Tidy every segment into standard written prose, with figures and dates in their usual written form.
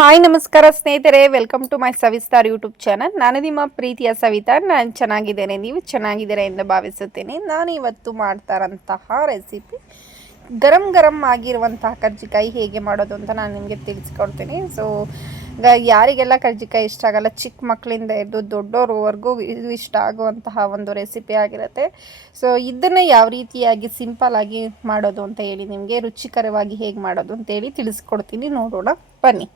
Hi ನಮಸ್ಕಾರ ಸ್ನೇಹಿತರೆ, welcome to my Savistar YouTube channel. ನಾನು ನಿಮ್ಮ ಪ್ರೀತಿಯ ಸವಿತಾ. ನಾನು ಚೆನ್ನಾಗಿದ್ದೇನೆ, ನೀವು ಚೆನ್ನಾಗಿದ್ದೀರಾ ಎಂದು ಭಾವಿಸುತ್ತೇನೆ. ನಾನು ಇವತ್ತು ಮಾಡ್ತಾರಂತಹ ರೆಸಿಪಿ ಗರಂ ಗರಂ ಆಗಿರುವಂತಹ ಕರ್ಜಿಕಾಯಿ ಹೇಗೆ ಮಾಡೋದು ಅಂತ ನಾನು ನಿಮಗೆ ತಿಳಿಸ್ಕೊಡ್ತೀನಿ. ಸೊ ಯಾರಿಗೆಲ್ಲ ಕರ್ಜಿಕಾಯಿ ಇಷ್ಟ ಆಗಲ್ಲ, ಚಿಕ್ಕ ಮಕ್ಕಳಿಂದ ಹಿಡಿದು ದೊಡ್ಡೋರ್ವರೆಗೂ ಇದು ಇಷ್ಟ ಆಗುವಂತಹ ಒಂದು ರೆಸಿಪಿ ಆಗಿರುತ್ತೆ. ಸೊ ಇದನ್ನು ಯಾವ ರೀತಿಯಾಗಿ ಸಿಂಪಲ್ಲಾಗಿ ಮಾಡೋದು ಅಂತ ಹೇಳಿ, ನಿಮಗೆ ರುಚಿಕರವಾಗಿ ಹೇಗೆ ಮಾಡೋದು ಅಂತೇಳಿ ತಿಳಿಸ್ಕೊಡ್ತೀನಿ. ನೋಡೋಣ ಬನ್ನಿ.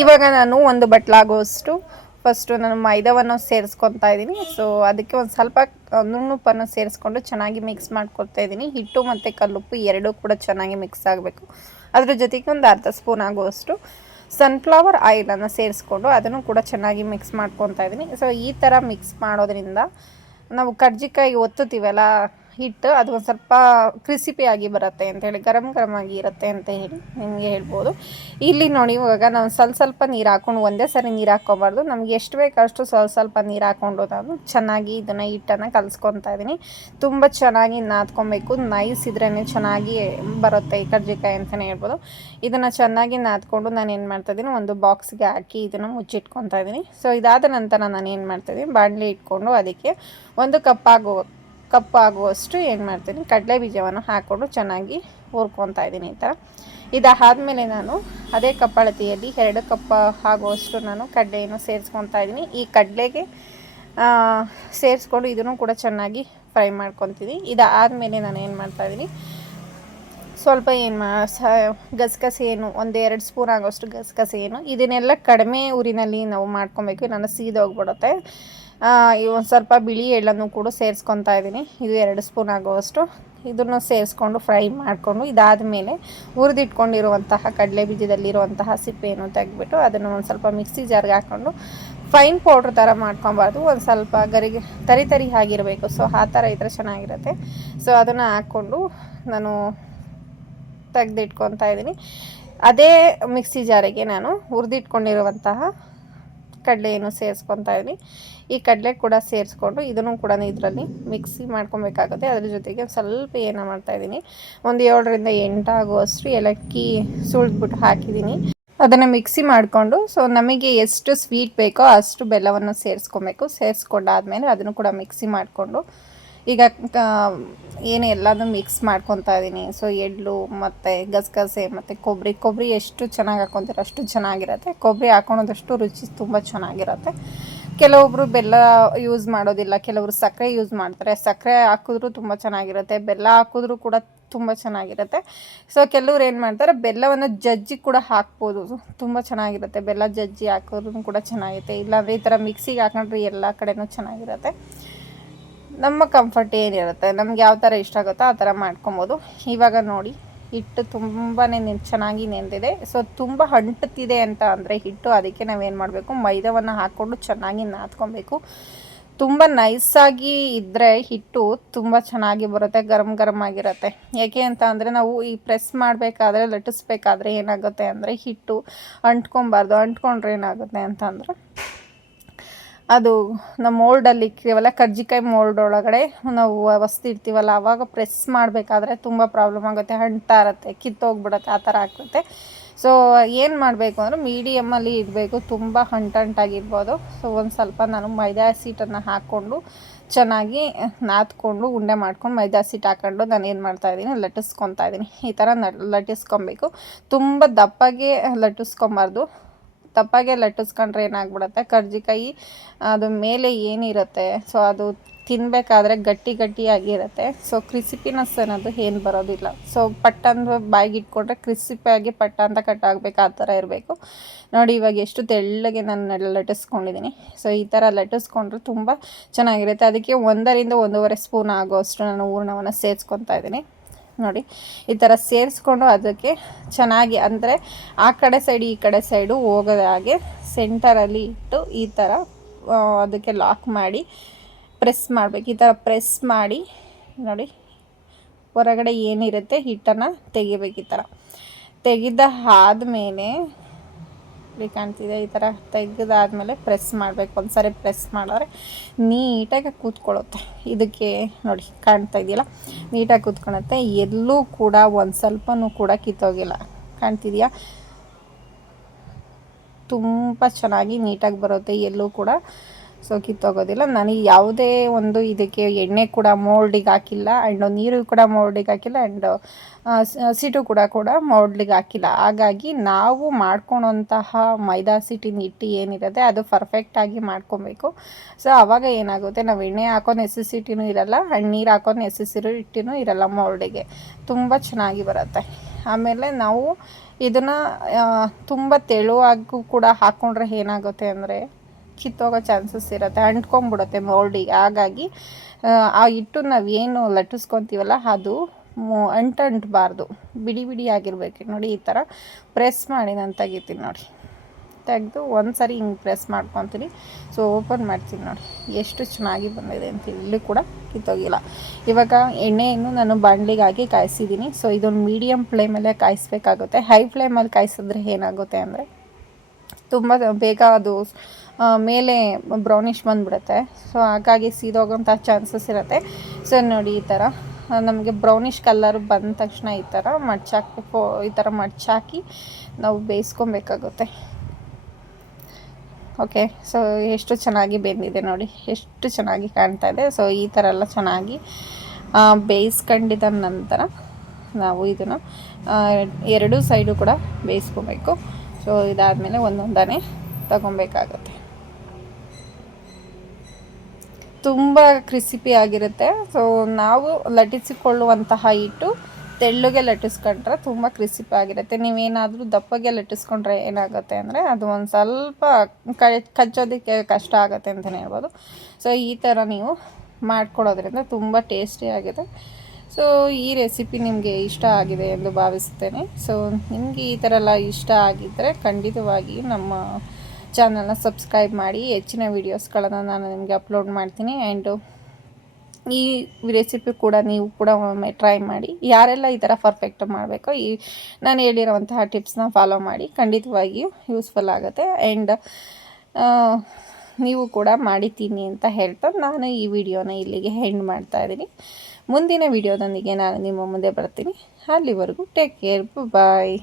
ಇವಾಗ ನಾನು ಒಂದು ಬಟ್ಲಾಗುವಷ್ಟು ಫಸ್ಟು ನಾನು ಮೈದಾವನ್ನು ಸೇರಿಸ್ಕೊತಾ ಇದ್ದೀನಿ. ಸೊ ಅದಕ್ಕೆ ಒಂದು ಸ್ವಲ್ಪ ನುಣ್ಣುಪ್ಪನ್ನು ಸೇರಿಸ್ಕೊಂಡು ಚೆನ್ನಾಗಿ ಮಿಕ್ಸ್ ಮಾಡ್ಕೊಳ್ತಾ ಇದ್ದೀನಿ. ಹಿಟ್ಟು ಮತ್ತು ಕಲ್ಲುಪ್ಪು ಎರಡೂ ಕೂಡ ಚೆನ್ನಾಗಿ ಮಿಕ್ಸ್ ಆಗಬೇಕು. ಅದ್ರ ಜೊತೆಗೆ ಒಂದು ಅರ್ಧ ಸ್ಪೂನ್ ಆಗುವಷ್ಟು ಸನ್ಫ್ಲವರ್ ಆಯಿಲನ್ನು ಸೇರಿಸ್ಕೊಂಡು ಅದನ್ನು ಕೂಡ ಚೆನ್ನಾಗಿ ಮಿಕ್ಸ್ ಮಾಡ್ಕೊತಾ ಇದ್ದೀನಿ. ಸೊ ಈ ಥರ ಮಿಕ್ಸ್ ಮಾಡೋದ್ರಿಂದ ನಾವು ಕರ್ಜಿಕಾಯಿ ಒತ್ತುತ್ತೀವಲ್ಲ ಹಿಟ್ಟು, ಅದು ಒಂದು ಸ್ವಲ್ಪ ಕ್ರಿಸಿಪಿಯಾಗಿ ಬರುತ್ತೆ ಅಂತೇಳಿ, ಗರಂ ಗರಮ್ ಆಗಿ ಇರುತ್ತೆ ಅಂತ ಹೇಳಿ ನಿಮಗೆ ಹೇಳ್ಬೋದು. ಇಲ್ಲಿ ನೋಡಿ, ಇವಾಗ ನಾವು ಸ್ವಲ್ಪ ನೀರು ಹಾಕ್ಕೊಂಡು, ಒಂದೇ ಸರಿ ನೀರು ಹಾಕ್ಕೊಬಾರ್ದು. ನಮ್ಗೆ ಎಷ್ಟು ಬೇಕಷ್ಟು ಸ್ವಲ್ಪ ನೀರು ಹಾಕ್ಕೊಂಡು ನಾನು ಚೆನ್ನಾಗಿ ಇದನ್ನು ಹಿಟ್ಟನ್ನು ಕಲಿಸ್ಕೊತಾ ಇದ್ದೀನಿ. ತುಂಬ ಚೆನ್ನಾಗಿ ನಾದ್ಕೊಬೇಕು, ನೈಸ್ ಇದ್ರೇ ಚೆನ್ನಾಗಿ ಬರುತ್ತೆ ಈ ಕರ್ಜಿಕಾಯಿ ಅಂತಲೇ ಹೇಳ್ಬೋದು. ಇದನ್ನು ಚೆನ್ನಾಗಿ ನಾದ್ಕೊಂಡು ನಾನು ಏನು ಮಾಡ್ತಾಯಿದ್ದೀನಿ, ಒಂದು ಬಾಕ್ಸ್ಗೆ ಹಾಕಿ ಇದನ್ನು ಮುಚ್ಚಿಟ್ಕೊತಾ ಇದ್ದೀನಿ. ಸೊ ಇದಾದ ನಂತರ ನಾನು ಏನು ಮಾಡ್ತಾಯಿದ್ದೀನಿ, ಬಾಣಲಿ ಇಟ್ಕೊಂಡು ಅದಕ್ಕೆ ಒಂದು ಕಪ್ ಆಗುವಷ್ಟು ಏನು ಮಾಡ್ತೀನಿ, ಕಡಲೆ ಬೀಜವನ್ನು ಹಾಕ್ಕೊಂಡು ಚೆನ್ನಾಗಿ ಹುರ್ಕೊತಾ ಇದ್ದೀನಿ ಈ ಥರ. ಇದಾದಮೇಲೆ ನಾನು ಅದೇ ಕಪ್ ಅಳತೆಯಲ್ಲಿ 2 ಕಪ್ ಆಗುವಷ್ಟು ನಾನು ಕಡಲೆಯನ್ನು ಸೇರಿಸ್ಕೊತಾ ಇದ್ದೀನಿ. ಈ ಕಡಲೆಗೆ ಸೇರಿಸ್ಕೊಂಡು ಇದನ್ನು ಕೂಡ ಚೆನ್ನಾಗಿ ಫ್ರೈ ಮಾಡ್ಕೊತೀನಿ. ಇದಾದಮೇಲೆ ನಾನು ಏನು ಮಾಡ್ತಾಯಿದ್ದೀನಿ, ಸ್ವಲ್ಪ ಗಸಗಸೆ ಏನು 1-2 ಸ್ಪೂನ್ ಆಗೋಷ್ಟು ಗಸಗಸೆ ಏನು, ಇದನ್ನೆಲ್ಲ ಕಡಿಮೆ ಊರಿನಲ್ಲಿ ನಾವು ಮಾಡ್ಕೊಬೇಕು, ನಾನು ಸೀದೋಗ್ಬಿಡುತ್ತೆ. ಒಂದು ಸ್ವಲ್ಪ ಬಿಳಿ ಎಳ್ಳನ್ನು ಕೂಡ ಸೇರಿಸ್ಕೊತಾ ಇದ್ದೀನಿ. ಇದು 2 ಸ್ಪೂನ್ ಆಗುವಷ್ಟು ಇದನ್ನು ಸೇರಿಸ್ಕೊಂಡು ಫ್ರೈ ಮಾಡಿಕೊಂಡು, ಇದಾದಮೇಲೆ ಹುರಿದಿಟ್ಕೊಂಡಿರುವಂತಹ ಕಡಲೆ ಬೀಜದಲ್ಲಿರುವಂತಹ ಸಿಪ್ಪೆಯನ್ನು ತೆಗೆದ್ಬಿಟ್ಟು ಅದನ್ನು ಒಂದು ಸ್ವಲ್ಪ ಮಿಕ್ಸಿ ಜಾರ್ಗೆ ಹಾಕ್ಕೊಂಡು ಫೈನ್ ಪೌಡ್ರ್ ಥರ ಮಾಡ್ಕೊಬಾರ್ದು, ಒಂದು ಸ್ವಲ್ಪ ತರಿ ಆಗಿರಬೇಕು. ಸೊ ಆ ಥರ ಇದ್ದರೆ ಚೆನ್ನಾಗಿರುತ್ತೆ. ಸೊ ಅದನ್ನು ಹಾಕ್ಕೊಂಡು ನಾನು ತೆಗೆದಿಟ್ಕೊತಾ ಇದ್ದೀನಿ. ಅದೇ ಮಿಕ್ಸಿ ಜಾರಿಗೆ ನಾನು ಹುರಿದಿಟ್ಕೊಂಡಿರುವಂತಹ ಕಡಲೆಯನ್ನು ಸೇರಿಸ್ಕೊತಾ ಇದ್ದೀನಿ. ಈ ಕಡಲೆ ಕೂಡ ಸೇರಿಸ್ಕೊಂಡು ಇದನ್ನು ಕೂಡ ಇದರಲ್ಲಿ ಮಿಕ್ಸಿ ಮಾಡ್ಕೊಬೇಕಾಗುತ್ತೆ. ಅದ್ರ ಜೊತೆಗೆ ಸ್ವಲ್ಪ ಏನು ಮಾಡ್ತಾಯಿದ್ದೀನಿ, ಒಂದು 7-8 ಆಗುವಷ್ಟು ಏಲಕ್ಕಿ ಸುಳಿದ್ಬಿಟ್ಟು ಹಾಕಿದ್ದೀನಿ. ಅದನ್ನು ಮಿಕ್ಸಿ ಮಾಡಿಕೊಂಡು, ಸೊ ನಮಗೆ ಎಷ್ಟು ಸ್ವೀಟ್ ಬೇಕೋ ಅಷ್ಟು ಬೆಲ್ಲವನ್ನು ಸೇರಿಸ್ಕೊಬೇಕು. ಸೇರಿಸ್ಕೊಂಡಾದ್ಮೇಲೆ ಅದನ್ನು ಕೂಡ ಮಿಕ್ಸಿ ಮಾಡಿಕೊಂಡು, ಈಗ ಏನು ಎಲ್ಲದೂ ಮಿಕ್ಸ್ ಮಾಡ್ಕೊತಾ ಇದ್ದೀನಿ. ಸೊ ಎಳ್ಳು ಮತ್ತು ಗಸಗಸೆ ಮತ್ತು ಕೊಬ್ಬರಿ ಎಷ್ಟು ಚೆನ್ನಾಗಿ ಹಾಕ್ಕೊತೀರೋ ಅಷ್ಟು ಚೆನ್ನಾಗಿರುತ್ತೆ. ಕೊಬ್ಬರಿ ಹಾಕ್ಕೊಳೋದಷ್ಟು ರುಚಿ ತುಂಬ ಚೆನ್ನಾಗಿರುತ್ತೆ. ಕೆಲವೊಬ್ಬರು ಬೆಲ್ಲ ಯೂಸ್ ಮಾಡೋದಿಲ್ಲ, ಕೆಲವರು ಸಕ್ಕರೆ ಯೂಸ್ ಮಾಡ್ತಾರೆ. ಸಕ್ಕರೆ ಹಾಕಿದ್ರೂ ತುಂಬ ಚೆನ್ನಾಗಿರುತ್ತೆ, ಬೆಲ್ಲ ಹಾಕಿದ್ರೂ ಕೂಡ ತುಂಬ ಚೆನ್ನಾಗಿರುತ್ತೆ. ಸೊ ಕೆಲವ್ರು ಏನು ಮಾಡ್ತಾರೆ, ಬೆಲ್ಲವನ್ನು ಜಜ್ಜಿ ಕೂಡ ಹಾಕ್ಬೋದು, ತುಂಬ ಚೆನ್ನಾಗಿರುತ್ತೆ. ಬೆಲ್ಲ ಜಜ್ಜಿ ಹಾಕೋದ್ರೂ ಕೂಡ ಚೆನ್ನಾಗಿರುತ್ತೆ. ಇಲ್ಲಾಂದರೆ ಈ ಥರ ಮಿಕ್ಸಿಗೆ ಹಾಕೊಂಡ್ರೆ ಎಲ್ಲ ಕಡೆನೂ ಚೆನ್ನಾಗಿರುತ್ತೆ. ನಮ್ಮ ಕಂಫರ್ಟ್ ಏನಿರುತ್ತೆ, ನಮ್ಗೆ ಯಾವ ಥರ ಇಷ್ಟ ಆಗುತ್ತೋ ಆ ಥರ ಮಾಡ್ಕೊಬೋದು. ಇವಾಗ ನೋಡಿ, ಹಿಟ್ಟು ತುಂಬಾ ಚೆನ್ನಾಗಿ ನೆಂದಿದೆ. ಸೊ ತುಂಬ ಅಂಟುತ್ತಿದೆ ಅಂತ ಅಂದರೆ ಹಿಟ್ಟು, ಅದಕ್ಕೆ ನಾವೇನು ಮಾಡಬೇಕು, ಮೈದಾವನ್ನು ಹಾಕ್ಕೊಂಡು ಚೆನ್ನಾಗಿ ನಾದ್ಕೊಬೇಕು. ತುಂಬ ನೈಸಾಗಿ ಇದ್ದರೆ ಹಿಟ್ಟು ತುಂಬ ಚೆನ್ನಾಗಿ ಬರುತ್ತೆ, ಗರಮ್ ಆಗಿರುತ್ತೆ. ಯಾಕೆ ಅಂತ ಅಂದರೆ ನಾವು ಈ ಪ್ರೆಸ್ ಮಾಡಬೇಕಾದ್ರೆ, ಲಟ್ಟಿಸ್ಬೇಕಾದ್ರೆ ಏನಾಗುತ್ತೆ ಅಂದರೆ ಹಿಟ್ಟು ಅಂಟ್ಕೊಬಾರ್ದು. ಅಂಟ್ಕೊಂಡ್ರೆ ಏನಾಗುತ್ತೆ ಅಂತ ಅಂದರೆ, ಅದು ನಮ್ಮ ಮೋಲ್ಡಲ್ಲಿ ಇಕ್ತೀವಲ್ಲ, ಕರ್ಜಿಕಾಯಿ ಮೋಲ್ಡ್ ಒಳಗಡೆ ನಾವು ವಸ್ತು ಇರ್ತೀವಲ್ಲ, ಆವಾಗ ಪ್ರೆಸ್ ಮಾಡಬೇಕಾದ್ರೆ ತುಂಬ ಪ್ರಾಬ್ಲಮ್ ಆಗುತ್ತೆ, ಅಂಟ್ತಾ ಇರುತ್ತೆ, ಕಿತ್ತೋಗ್ಬಿಡುತ್ತೆ, ಆ ಥರ ಆಗ್ತದೆ. ಸೊ ಏನು ಮಾಡಬೇಕು ಅಂದರೆ ಮೀಡಿಯಮ್ಮಲ್ಲಿ ಇಡಬೇಕು, ತುಂಬ ಅಂಟಾಗಿರ್ಬೋದು. ಸೊ ಒಂದು ಸ್ವಲ್ಪ ನಾನು ಮೈದಾ ಹಸಿಟ್ಟನ್ನು ಹಾಕ್ಕೊಂಡು ಚೆನ್ನಾಗಿ ನಾದ್ಕೊಂಡು ಉಂಡೆ ಮಾಡ್ಕೊಂಡು ಮೈದಾ ಹಸಿಟ್ಟು ಹಾಕ್ಕೊಂಡು ನಾನು ಏನು ಮಾಡ್ತಾಯಿದ್ದೀನಿ, ಲಟ್ಟಿಸ್ಕೊತಾ ಇದ್ದೀನಿ. ಈ ಥರ ಲಟ್ಟಿಸ್ಕೊಬೇಕು. ತುಂಬ ದಪ್ಪಗೆ ಲಟ್ಟಿಸ್ಕೊಬಾರ್ದು. ದಪ್ಪಗೆ ಲಟ್ಟಿಸ್ಕೊಂಡ್ರೆ ಏನಾಗ್ಬಿಡುತ್ತೆ, ಕರ್ಜಿಕಾಯಿ ಅದು ಮೇಲೆ ಏನಿರುತ್ತೆ, ಸೊ ಅದು ತಿನ್ನಬೇಕಾದ್ರೆ ಗಟ್ಟಿಯಾಗಿರುತ್ತೆ. ಸೊ ಕ್ರಿಸಿಪಿನೆಸ್ ಅನ್ನೋದು ಏನು ಬರೋದಿಲ್ಲ. ಸೊ ಪಟ್ಟಂದು ಬಾಯಿಗೆ ಇಟ್ಕೊಂಡ್ರೆ ಕ್ರಿಸಿಪಿಯಾಗಿ ಪಟ್ಟ ಅಂತ ಕಟ್ಟಾಗಬೇಕು, ಆ ಥರ ಇರಬೇಕು. ನೋಡಿ ಇವಾಗ ಎಷ್ಟು ತೆಳ್ಳಗೆ ನಾನು ಲಟ್ಟಿಸ್ಕೊಂಡಿದ್ದೀನಿ. ಸೊ ಈ ಥರ ಲಟ್ಟಿಸ್ಕೊಂಡ್ರೆ ತುಂಬ ಚೆನ್ನಾಗಿರುತ್ತೆ. ಅದಕ್ಕೆ 1-1.5 ಸ್ಪೂನ್ ಆಗೋಷ್ಟು ನಾನು ಹೂರಣವನ್ನು ಸೇರಿಸ್ಕೊತಾ ಇದ್ದೀನಿ. ನೋಡಿ ಈ ಥರ ಸೇರಿಸ್ಕೊಂಡು ಅದಕ್ಕೆ ಚೆನ್ನಾಗಿ, ಅಂದರೆ ಆ ಕಡೆ ಸೈಡು ಈ ಕಡೆ ಸೈಡು ಹೋಗೋದ ಹಾಗೆ ಸೆಂಟರಲ್ಲಿ ಇಟ್ಟು ಈ ಥರ ಅದಕ್ಕೆ ಲಾಕ್ ಮಾಡಿ ಪ್ರೆಸ್ ಮಾಡಬೇಕು. ಈ ಥರ ಪ್ರೆಸ್ ಮಾಡಿ ನೋಡಿ, ಹೊರಗಡೆ ಏನಿರುತ್ತೆ ಹಿಟ್ಟನ್ನು ತೆಗಿಬೇಕು. ಈ ಥರ ತೆಗೆದ ಆದಮೇಲೆ ಕಾಣ್ತಿದೆ, ಈ ಥರ ತೆಗೆದಾದ್ಮೇಲೆ ಪ್ರೆಸ್ ಮಾಡಬೇಕು. ಒಂದು ಸಾರಿ ಪ್ರೆಸ್ ಮಾಡಿದ್ರೆ ನೀಟಾಗಿ ಕೂತ್ಕೊಳ್ಳುತ್ತೆ. ಇದಕ್ಕೆ ನೋಡಿ ಕಾಣ್ತಾ ಇದೆಯಲ್ಲ, ನೀಟಾಗಿ ಕೂತ್ಕೊಳ್ಳುತ್ತೆ. ಎಲ್ಲೂ ಕೂಡ ಒಂದು ಸ್ವಲ್ಪನೂ ಕೂಡ ಕಿತ್ತೋಗಿಲ್ಲ, ಕಾಣ್ತಿದೆಯಾ? ತುಂಬ ಚೆನ್ನಾಗಿ ನೀಟಾಗಿ ಬರುತ್ತೆ, ಎಲ್ಲೂ ಕೂಡ ಸೊ ಕಿತ್ತೋಗೋದಿಲ್ಲ. ನನಗೆ ಯಾವುದೇ ಒಂದು ಇದಕ್ಕೆ ಎಣ್ಣೆ ಕೂಡ ಮೋಲ್ಡಿಗೆ ಹಾಕಿಲ್ಲ, ಆ್ಯಂಡ್ ನೀರು ಕೂಡ ಮೋಲ್ಡಿಗೆ ಹಾಕಿಲ್ಲ, ಆ್ಯಂಡ್ ಸಿಟು ಕೂಡ ಮೋಲ್ಡಿಗೆ ಹಾಕಿಲ್ಲ. ಹಾಗಾಗಿ ನಾವು ಮಾಡ್ಕೊಳೋಂತಹ ಮೈದಾ ಸಿಟಿನ ಹಿಟ್ಟು ಏನಿರುತ್ತೆ ಅದು ಪರ್ಫೆಕ್ಟಾಗಿ ಮಾಡ್ಕೊಬೇಕು. ಸೊ ಆವಾಗ ಏನಾಗುತ್ತೆ, ನಾವು ಎಣ್ಣೆ ಹಾಕೋ ನೆಸೆಸಿಟಿನೂ ಇರಲ್ಲ, ಆ್ಯಂಡ್ ನೀರು ಹಾಕೋ ನೆಸೆಸಿಟಿನೂ ಇರಲ್ಲ, ಮೋಲ್ಡಿಗೆ ತುಂಬ ಚೆನ್ನಾಗಿ ಬರುತ್ತೆ. ಆಮೇಲೆ ನಾವು ಇದನ್ನು ತುಂಬ ತೆಳುವಾಗೂ ಕೂಡ ಹಾಕ್ಕೊಂಡ್ರೆ ಏನಾಗುತ್ತೆ ಅಂದರೆ ಕಿತ್ತೋಗೋ ಚಾನ್ಸಸ್ ಇರುತ್ತೆ, ಅಂಟ್ಕೊಂಡ್ಬಿಡುತ್ತೆ ಮೋಲ್ಡಿಗೆ. ಹಾಗಾಗಿ ಆ ಹಿಟ್ಟು ನಾವೇನು ಲಟ್ಟಿಸ್ಕೊತೀವಲ್ಲ ಅದು ಅಂಟಬಾರ್ದು, ಬಿಡಿ ಬಿಡಿ ಆಗಿರ್ಬೇಕು ನೋಡಿ. ಈ ಥರ ಪ್ರೆಸ್ ಮಾಡಿ ನಾನು ತೆಗಿತೀನಿ ನೋಡಿ, ತೆಗೆದು ಒಂದು ಸರಿ ಹಿಂಗೆ ಪ್ರೆಸ್ ಮಾಡ್ಕೊತೀನಿ. ಸೊ ಓಪನ್ ಮಾಡ್ತೀನಿ ನೋಡಿ ಎಷ್ಟು ಚೆನ್ನಾಗಿ ಬಂದಿದೆ ಅಂತ, ಇಲ್ಲಿ ಕೂಡ ಕಿತ್ತೋಗಿಲ್ಲ. ಇವಾಗ ಎಣ್ಣೆಯನ್ನು ನಾನು ಬಾಣಲಿಗೆ ಹಾಕಿ ಕಾಯಿಸಿದ್ದೀನಿ. ಸೊ ಇದೊಂದು ಮೀಡಿಯಮ್ ಫ್ಲೇಮಲ್ಲೇ ಕಾಯಿಸ್ಬೇಕಾಗುತ್ತೆ. ಹೈ ಫ್ಲೇಮಲ್ಲಿ ಕಾಯಿಸಿದ್ರೆ ಏನಾಗುತ್ತೆ ಅಂದರೆ ತುಂಬ ಬೇಗ ಅದು ಮೇಲೆ ಬ್ರೌನಿಷ್ ಬಂದುಬಿಡುತ್ತೆ. ಸೊ ಹಾಗಾಗಿ ಸೀದೋಗೋಂಥ ಚಾನ್ಸಸ್ ಇರುತ್ತೆ. ಸೊ ನೋಡಿ ಈ ಥರ ನಮಗೆ ಬ್ರೌನಿಷ್ ಕಲರ್ ಬಂದ ತಕ್ಷಣ ಈ ಥರ ಮಡ್ಚಾಕಬೇಕು. ಈ ಥರ ಮಡ್ಚಾಕಿ ನಾವು ಬೇಯಿಸ್ಕೊಬೇಕಾಗುತ್ತೆ. ಓಕೆ, ಸೊ ಎಷ್ಟು ಚೆನ್ನಾಗಿ ಬೆಂದಿದೆ ನೋಡಿ, ಎಷ್ಟು ಚೆನ್ನಾಗಿ ಕಾಣ್ತಾ ಇದೆ. ಸೊ ಈ ಥರ ಎಲ್ಲ ಚೆನ್ನಾಗಿ ಬೇಯಿಸ್ಕೊಂಡಿದ್ದ ನಂತರ ನಾವು ಇದನ್ನು ಎರಡೂ ಸೈಡು ಕೂಡ ಬೇಯಿಸ್ಕೊಬೇಕು. ಸೊ ಇದಾದಮೇಲೆ ಒಂದೊಂದನೇ ತಗೊಬೇಕಾಗುತ್ತೆ. ತುಂಬ ಕ್ರಿಸಿಪಿ ಆಗಿರುತ್ತೆ. ಸೊ ನಾವು ಲಟ್ಟಿಸಿಕೊಳ್ಳುವಂತಹ ಹಿಟ್ಟು ತೆಳ್ಳಗೆ ಲಟ್ಟಿಸ್ಕೊಂಡ್ರೆ ತುಂಬ ಕ್ರಿಸಿಪಿ ಆಗಿರುತ್ತೆ. ನೀವೇನಾದರೂ ದಪ್ಪಗೆ ಲಟ್ಟಿಸ್ಕೊಂಡ್ರೆ ಏನಾಗುತ್ತೆ ಅಂದರೆ ಅದು ಒಂದು ಸ್ವಲ್ಪ ಕಚ್ಚೋದಕ್ಕೆ ಕಷ್ಟ ಆಗುತ್ತೆ ಅಂತಲೇ ಹೇಳ್ಬೋದು. ಸೊ ಈ ಥರ ನೀವು ಮಾಡ್ಕೊಡೋದ್ರಿಂದ ತುಂಬ ಟೇಸ್ಟಿಯಾಗಿದೆ. ಸೊ ಈ ರೆಸಿಪಿ ನಿಮಗೆ ಇಷ್ಟ ಆಗಿದೆ ಎಂದು ಭಾವಿಸುತ್ತೇನೆ. ಸೊ ನಿಮಗೆ ಈ ಥರ ಎಲ್ಲ ಇಷ್ಟ ಆಗಿದ್ದರೆ ಖಂಡಿತವಾಗಿ ನಮ್ಮ ಚಾನಲ್ನ ಸಬ್ಸ್ಕ್ರೈಬ್ ಮಾಡಿ. ಹೆಚ್ಚಿನ ವೀಡಿಯೋಸ್ಗಳನ್ನು ನಾನು ನಿಮಗೆ ಅಪ್ಲೋಡ್ ಮಾಡ್ತೀನಿ. ಆ್ಯಂಡು ಈ ರೆಸಿಪಿ ಕೂಡ ನೀವು ಕೂಡ ಒಮ್ಮೆ ಟ್ರೈ ಮಾಡಿ. ಯಾರೆಲ್ಲ ಈ ಥರ ಪರ್ಫೆಕ್ಟ್ ಮಾಡಬೇಕೋ ನಾನು ಹೇಳಿರೋವಂತಹ ಟಿಪ್ಸ್ನ ಫಾಲೋ ಮಾಡಿ, ಖಂಡಿತವಾಗಿಯೂ ಯೂಸ್ಫುಲ್ ಆಗುತ್ತೆ. ಆ್ಯಂಡ್ ನೀವು ಕೂಡ ಮಾಡಿತೀನಿ ಅಂತ ಹೇಳ್ತಾ ನಾನು ಈ ವಿಡಿಯೋನ ಇಲ್ಲಿಗೆ ಎಂಡ್ ಮಾಡ್ತಾಯಿದ್ದೀನಿ. ಮುಂದಿನ ವಿಡಿಯೋದೊಂದಿಗೆ ನಾನು ನಿಮ್ಮ ಮುಂದೆ ಬರ್ತೀನಿ. ಅಲ್ಲಿವರೆಗೂ ಟೇಕ್ ಕೇರ್, ಬಾಯ್.